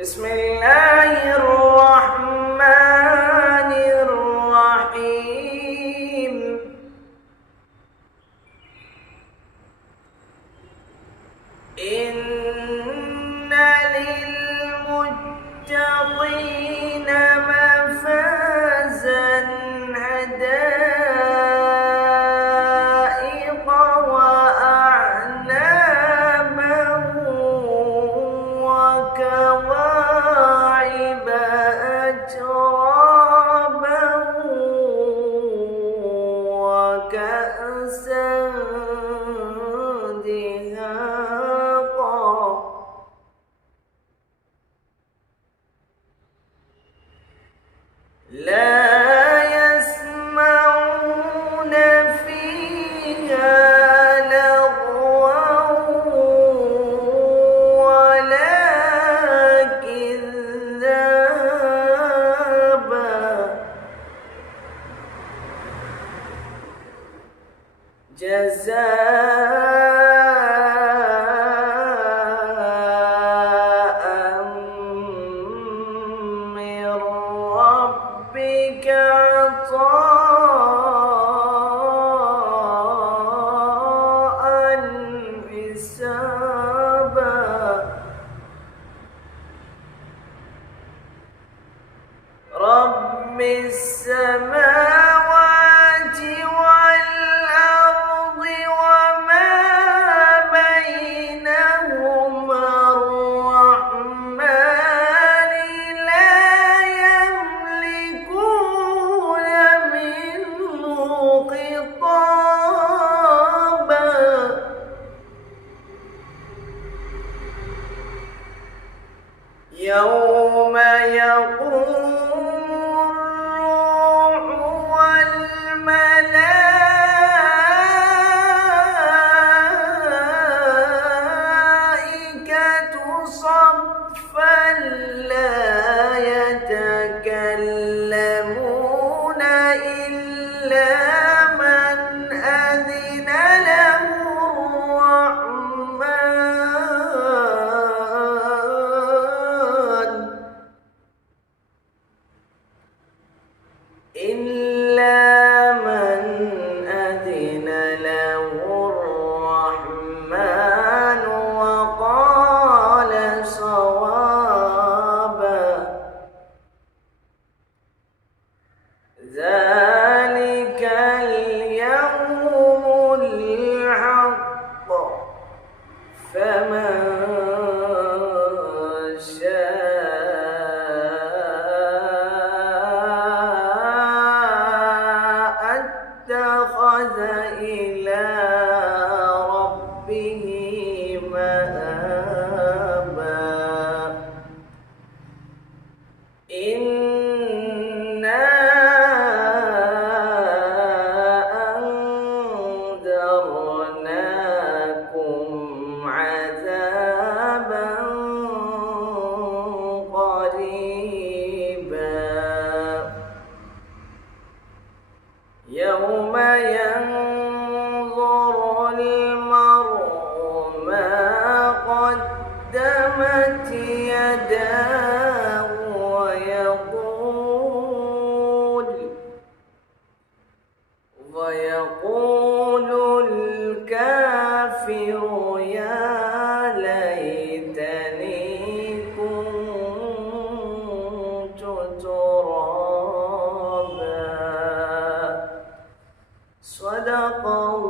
بسم الله الرحمن الرحيم. إن للمتقين مفازا حدائق وأعنابا وكواعب أترابا وكأسا دهاقا لا يسمعون فيها لغوا ولا كذابا جزاء من ربك عطاء حسابا. رب السماوات والأرض وما بينهما الرحمن لا يملكون منه خطابا. يوم يقوم الروح والملائكة صفا لا يتكلمون إلا من أذن له الرحمن إلا من أذن له الرحمن وقال صوابا. ذلك اليوم الحق فمن اتخذ إلى ربه مآبا. إنا أنذرناكم عذابا قريبا يوم ينظر المرء ما قدمت يداه ويقول الكافر يا ليتني كنت ترابا. صدق الله.